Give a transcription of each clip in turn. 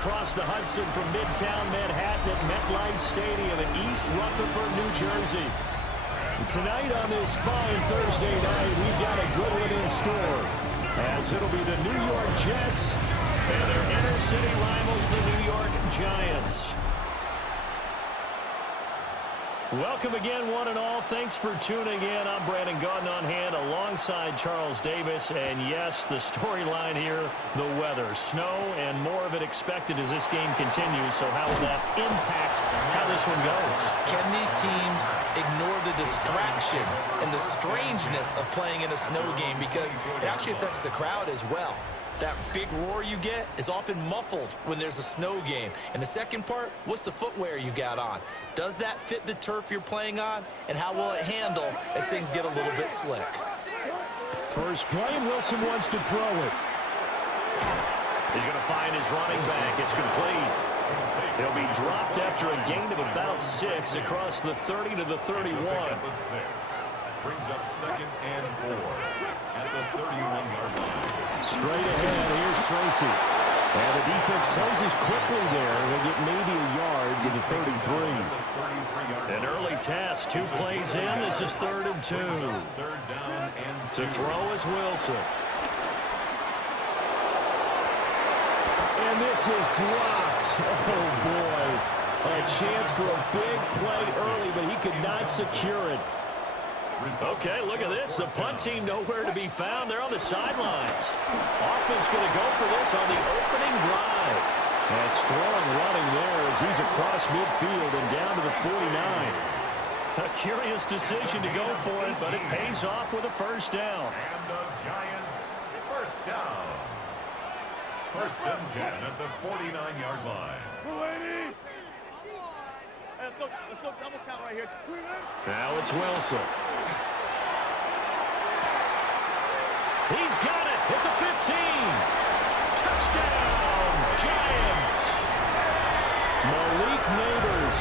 across the Hudson from Midtown Manhattan at MetLife Stadium in East Rutherford, New Jersey. Tonight on this fine Thursday night, we've got a good one in store, as it'll be the New York Jets and their inner city rivals, the New York Giants. Welcome again, one and all. Thanks for tuning in. I'm Brandon Gaudin on hand alongside Charles Davis. And yes, the storyline here, the weather. Snow and more of it expected as this game continues. So how will that impact how this one goes? Can these teams ignore the distraction and the strangeness of playing in a snow game? Because it actually affects the crowd as well. That big roar you get is often muffled when there's a snow game. And the second part, what's the footwear you got on? Does that fit the turf you're playing on? And how will it handle as things get a little bit slick? First play, Wilson wants to throw it. He's going to find his running back. It's complete. He'll be dropped after a gain of about 6 across the 30 to the 31. Brings up 2nd and 4 at the 31-yard line. Straight ahead, here's Tracy. And the defense closes quickly there. They'll get maybe a yard to the 33. An early task, 2 plays in. This is 3rd and 2. To throw is Wilson. And this is dropped. Oh, boy. A chance for a big play early, but he could not secure it. Okay, look at this. The punt team nowhere to be found. They're on the sidelines. Offense going to go for this on the opening drive. And strong running there as he's across midfield and down to the 49. A curious decision to go for it, but it pays off with a first down. And the Giants first down. 1st and 10 at the 49-yard line. Let's go double count right here. Now it's Wilson. He's got it at the 15. Touchdown, Giants. Malik Neighbors,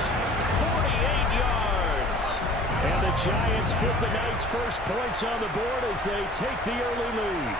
48 yards. And the Giants put the night's first points on the board as they take the early lead.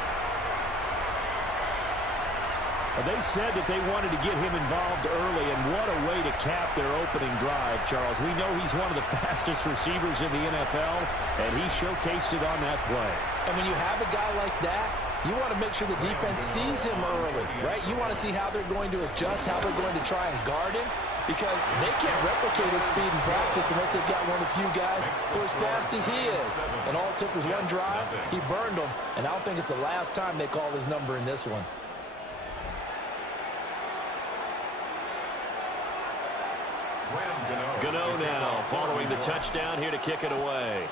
They said that they wanted to get him involved early, and what a way to cap their opening drive, Charles. We know he's one of the fastest receivers in the NFL, and he showcased it on that play. And when you have a guy like that, you want to make sure the defense sees him early, right? You want to see how they're going to adjust, how they're going to try and guard him, because they can't replicate his speed in practice unless they've got one of the few guys who are as fast as he is. And all it took was one drive, he burned them, and I don't think it's the last time they call his number in this one. Gano now following the touchdown here to kick it away.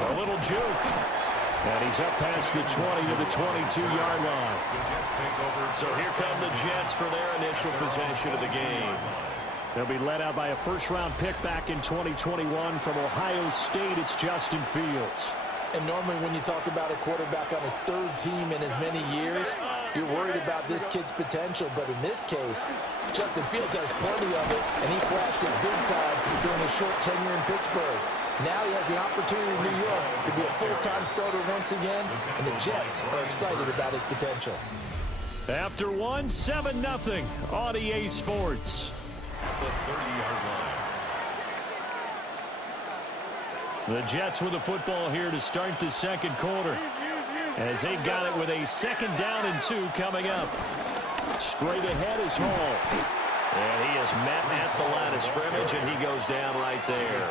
A little juke. And he's up past the 20 to the 22-yard line. So here come the Jets for their initial possession of the game. They'll be led out by a first-round pick back in 2021 from Ohio State. It's Justin Fields. And normally when you talk about a quarterback on his 3rd team in as many years, you're worried about this kid's potential. But in this case, Justin Fields has plenty of it, and he flashed it big time during his short tenure in Pittsburgh. Now he has the opportunity in New York to be a full-time starter once again, and the Jets are excited about his potential. After one, 7-0 on EA Sports. The 30-yard line. The Jets with the football here to start the 2nd quarter, as they got it with a 2nd down and 2 coming up. Straight ahead is Hall. And he is met at the line of scrimmage, and he goes down right there.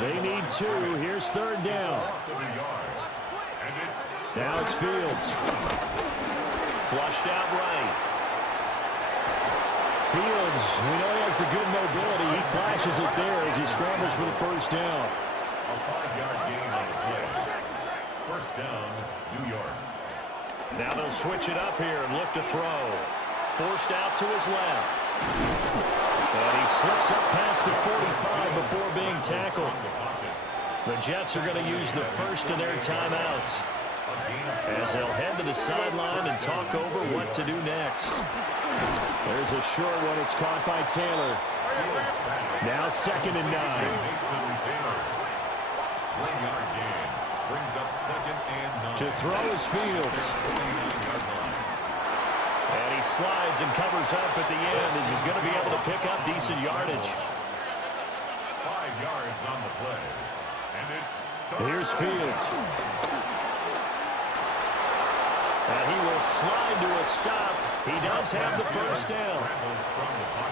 They need 2. Here's 3rd down. Now it's Fields. Flushed out right. Fields, we know he has the good mobility. He flashes it there as he scrambles for the first down. A 5-yard gain on the play. First down, New York. Now they'll switch it up here and look to throw. Forced out to his left. And he slips up past the 45 before being tackled. The Jets are going to use the first of their timeouts, as they'll head to the sideline and talk over what to do next. There's a short one. It's caught by Taylor. Now 2nd and 9. Brings up 2nd and 9. To throw is Fields. And he slides and covers up at the end as he's going to be able to pick up decent yardage. 5 yards on the play. And it's Here's Fields. And he will slide to a stop. He does have the first down.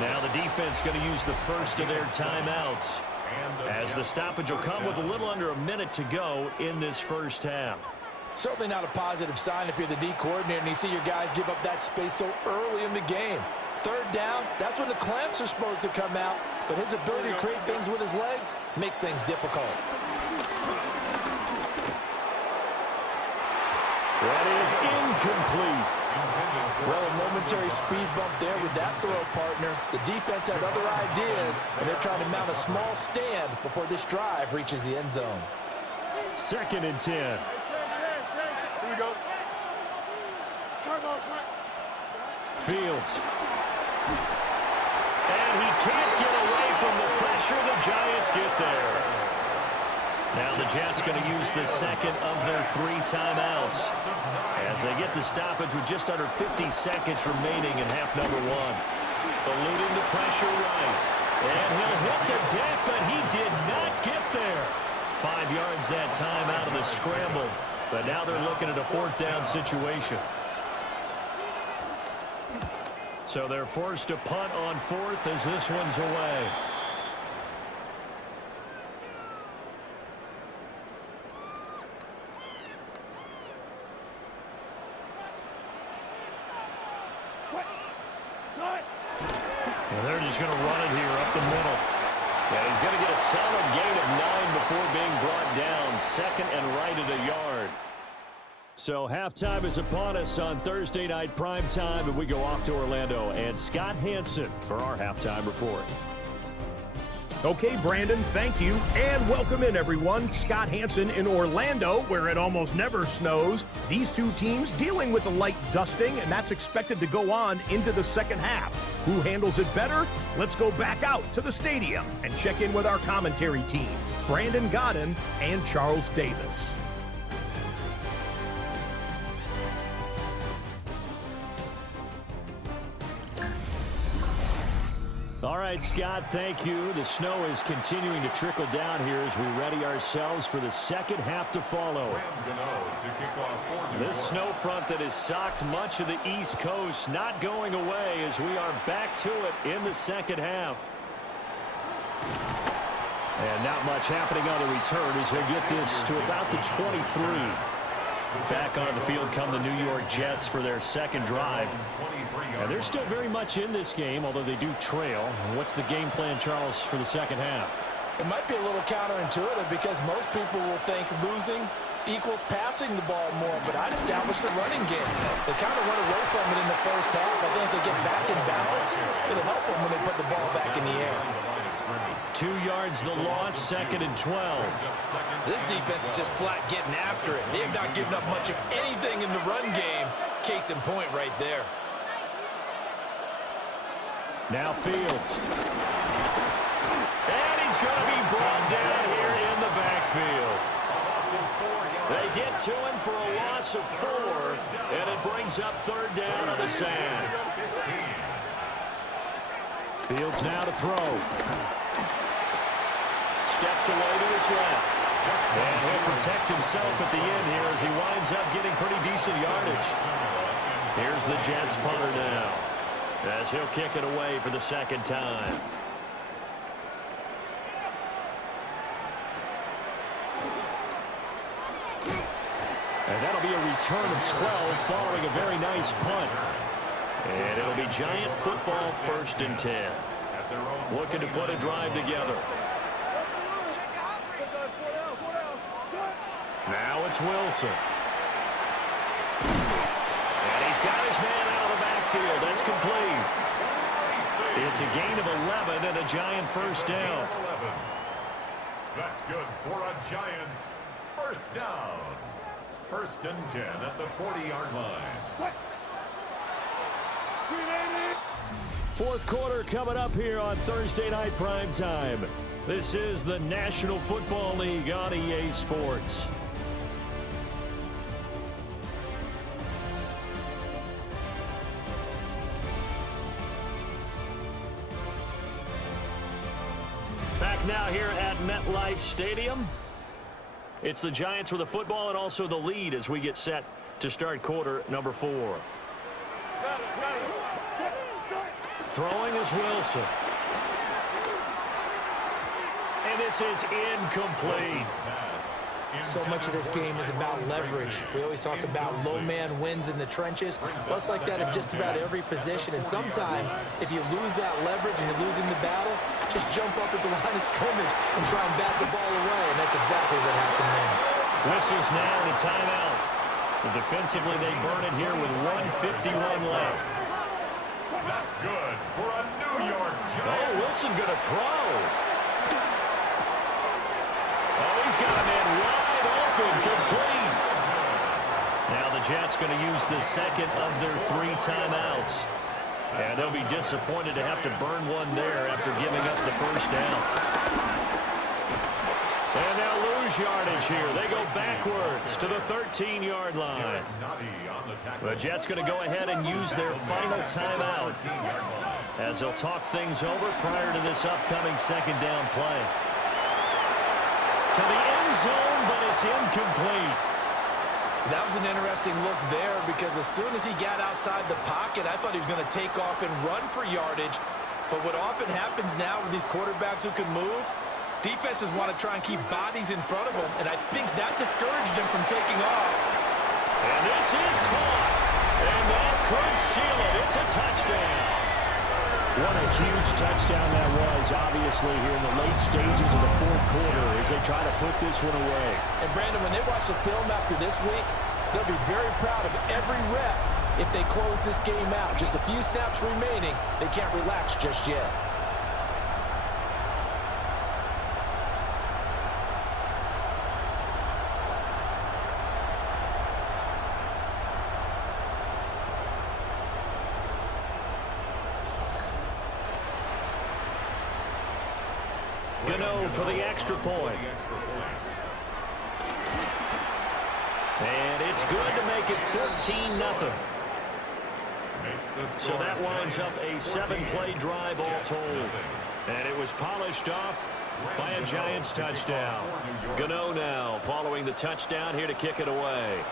Now the defense going to use the first of their timeouts, as the stoppage will come with a little under a minute to go in this first half. Certainly not a positive sign if you're the D coordinator and you see your guys give up that space so early in the game. 3rd down, that's when the clamps are supposed to come out, but his ability to create things with his legs makes things difficult. That is incomplete. Well, a momentary speed bump there with that throw, partner. The defense had other ideas, and they're trying to mount a small stand before this drive reaches the end zone. 2nd and 10. Here we go. Fields. And he can't get away from the pressure. The Giants get there. Now the Jets going to use the 2nd of their 3 timeouts as they get the stoppage with just under 50 seconds remaining in half number 1. Eluding the pressure right. And he'll hit the deck, but he did not get there. 5 yards that time out of the scramble. But now they're looking at a 4th down situation. So they're forced to punt on 4th as this one's away. And they're just going to run it here up the middle. And he's going to get a solid gain of 9 before being brought down. 2nd and right at a yard. So halftime is upon us on Thursday night primetime, and we go off to Orlando. And Scott Hansen for our halftime report. Okay, Brandon, thank you, and welcome in, everyone. Scott Hansen in Orlando, where it almost never snows. These two teams dealing with a light dusting, and that's expected to go on into the second half. Who handles it better? Let's go back out to the stadium and check in with our commentary team, Brandon Godden and Charles Davis. All right, Scott, thank you. The snow is continuing to trickle down here as we ready ourselves for the second half to follow. This snow front that has socked much of the East Coast not going away as we are back to it in the second half. And not much happening on the return as he'll get this to about the 23. Back on the field come the New York Jets for their second drive. And they're still very much in this game, although they do trail. What's the game plan, Charles, for the second half? It might be a little counterintuitive because most people will think losing equals passing the ball more, but I'd establish the running game. They kind of run away from it in the first half. I think they get back in balance. It'll help them when they put the ball back in the air. 2 yards the loss, 2nd and 12. This defense is just flat getting after it. They have not given up much of anything in the run game. Case in point right there. Now Fields. And he's going to be brought down here in the backfield. They get to him for a loss of 4, and it brings up 3rd down on the sand. Fields now to throw. Steps away to his left. And he'll protect himself at the end here as he winds up getting pretty decent yardage. Here's the Jets punter now, as he'll kick it away for the second time. And that'll be a return of 12 following a very nice punt. And it'll be Giant football 1st and 10. Looking to put a drive together. Now it's Wilson. And he's got his man out of the backfield. That's complete. It's a gain of 11 and a Giant first down. That's good for a Giants first down. 1st and 10 at the 40-yard line. Fourth quarter coming up here on Thursday night primetime. This is the National Football League on EA Sports. back now here at MetLife Stadium. It's the Giants with the football and also the lead as we get set to start quarter number 4. Throwing is Wilson. And this is incomplete. So much of this game is about leverage. We always talk about low man wins in the trenches. Well, it's like that in just about every position. And sometimes, if you lose that leverage and you're losing the battle, just jump up at the line of scrimmage and try and bat the ball away. And that's exactly what happened there. Whistles now the timeout. So defensively, they burn it here with 1:51 left. That's good for a New York Giant. Oh, Wilson going to throw. Oh, he's got a man wide open, complete. Now the Jets going to use the second of their 3 timeouts. And they'll be disappointed to have to burn one there after giving up the first down. And they'll lose yardage here. They go backwards to the 13-yard line. The Jets going to go ahead and use their final timeout as they'll talk things over prior to this upcoming second down play. To the end zone, but it's incomplete. That was an interesting look there because as soon as he got outside the pocket, I thought he was going to take off and run for yardage. But what often happens now with these quarterbacks who can move, defenses want to try and keep bodies in front of them, and I think that discouraged him from taking off. And this is caught. And that could seal it. It's a touchdown. What a huge touchdown that was, obviously, here in the late stages of the fourth quarter as they try to put this one away. And, Brandon, when they watch the film after this week, they'll be very proud of every rep if they close this game out. Just a few snaps remaining. They can't relax just yet. Gano for the extra point. And it's good to make it 14-0. So that winds up a 7-play drive all told. And it was polished off by a Giants touchdown. Gano now following the touchdown here to kick it away.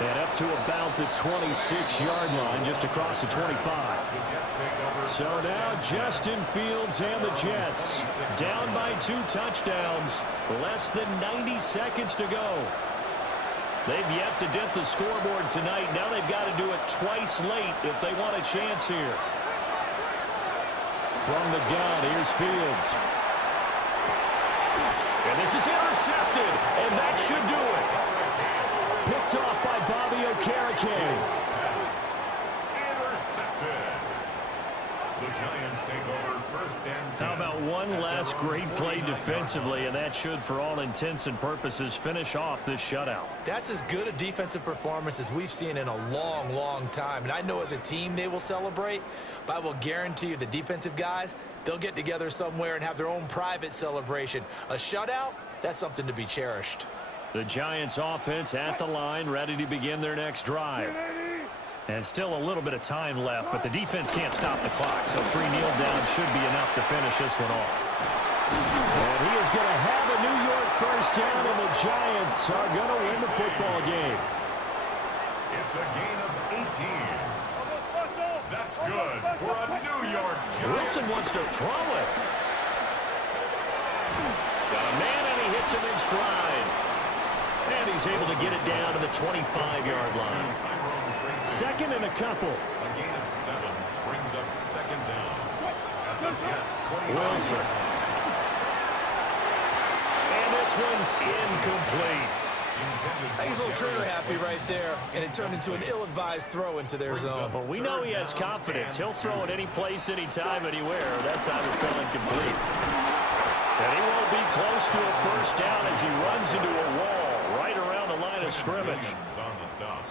And up to about the 26-yard line, just across the 25. So now Justin Fields and the Jets down by 2 touchdowns. Less than 90 seconds to go. They've yet to dent the scoreboard tonight. Now they've got to do it twice late if they want a chance here. From the gun, here's Fields. And this is intercepted, and that should do it. Picked off by Bobby Okereke. Intercepted. The Giants take over first and 10. How about one last great play defensively, and that should, for all intents and purposes, finish off this shutout. That's as good a defensive performance as we've seen in a long, long time. And I know as a team they will celebrate, but I will guarantee you the defensive guys, they'll get together somewhere and have their own private celebration. A shutout, that's something to be cherished. The Giants offense at the line, ready to begin their next drive. And still a little bit of time left, but the defense can't stop the clock, so 3 kneel downs should be enough to finish this one off. And he is going to have a New York first down, and the Giants are going to win the football game. It's a gain of 18. That's good for a New York Giant. Wilson wants to throw it. Got a man, and he hits him in stride. And he's able to get it down to the 25-yard line. Second and a couple. A gain of 7 brings up second down. At the Jets, 20. Wilson. And this one's incomplete. He's a little trigger happy right there, and it turned into an ill-advised throw into their zone. But we know he has confidence. He'll throw it any place, anytime, anywhere. That time it fell incomplete. And he won't be close to a first down as he runs into a wall right around the line of scrimmage. On the stop.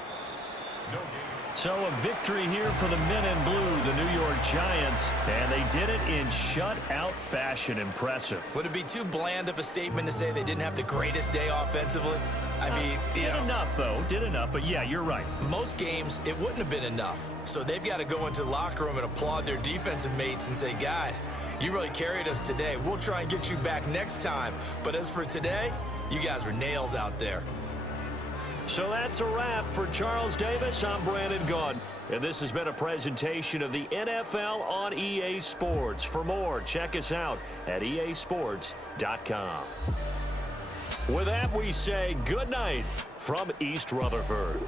No gain. So a victory here for the men in blue, the New York Giants, and they did it in shutout fashion. Impressive. Would it be too bland of a statement to say they didn't have the greatest day offensively? I mean, did enough, though. Did enough, but yeah, you're right. Most games, it wouldn't have been enough. So they've got to go into the locker room and applaud their defensive mates and say, guys, you really carried us today. We'll try and get you back next time. But as for today, you guys were nails out there. So that's a wrap for Charles Davis. I'm Brandon Gaudin, and this has been a presentation of the NFL on EA Sports. For more, check us out at easports.com. With that, we say good night from East Rutherford.